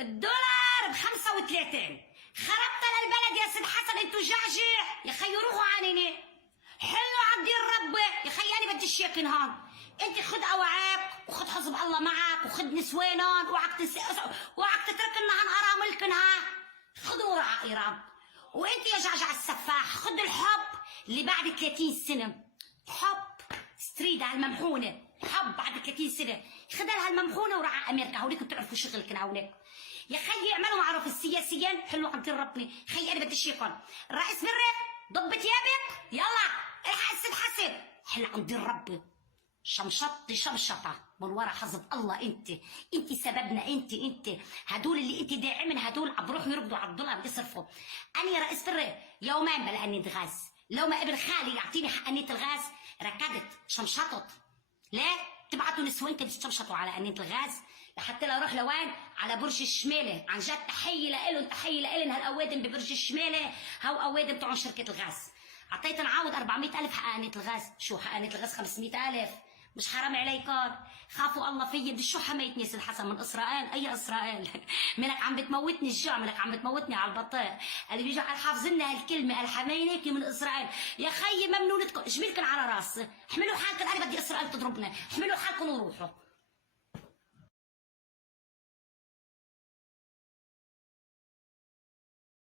الدولار ب35. خربت للبلد يا سيد حسن، انتو جعجع يا خي، روحوا عنيني حلوا عالدين ربي يا خي، انا بدي الشيكن هون. انت خد اوعاك وخد حزب الله معك وخد نسوانهم، اوعك تتركن عن اراملكن، ها خدوا ورع ايران. وانت يا جعجع السفاح خد الحب اللي بعد 30 سنه، حب ستريد على الممحونه، حب بعد 30 سنه خدها لها الممحونه وراح امريكا. هوليك بتعرفوا شغلكن هونيك يا خيي، اعملوا معروف السياسيين حلو عم ربني. خيي انا بدي شيكن رئيس بري ضب ثيابك، يلا الحق السيد حسن حلو عم ربي. شمشطتي شمشطه من ورا حزب الله، انت سببنا، انت هدول اللي انت داعمين هدول عم بروحوا يرقدوا على الدولار بيصرفوا. انا رئيس بري يومين بلا اني غاز، لو ما ابن خالي يعطيني حقانيه الغاز ركضت شمشطت. ليه تبعتوا نسوانكم تشمشطوا على قنية الغاز لحتى لو اروح لوين؟ على برج الشمالة. عن جد تحية لإلن، تحية لإلن هالأوادم ببرج الشمالة، هو أوادم تبعون شركة الغاز. أعطيت نعاود 400,000 حقانية الغاز. شو حقانية الغاز 500,000؟ مش حرام عليكم؟ خافوا الله فيي. بدي شو حميتني سيد حسن من اسرائيل؟ اي اسرائيل؟ منك عم بتموتني الجوع، منك عم بتموتني على البطيء. اللي بيجوا على حافظنا هالكلمه الحمينيكي من اسرائيل. يا خيي ممنونتكم، شبيلكن على راسي، احملوا حالكم، انا بدي اسرائيل تضربنا، احملوا حالكم وروحوا.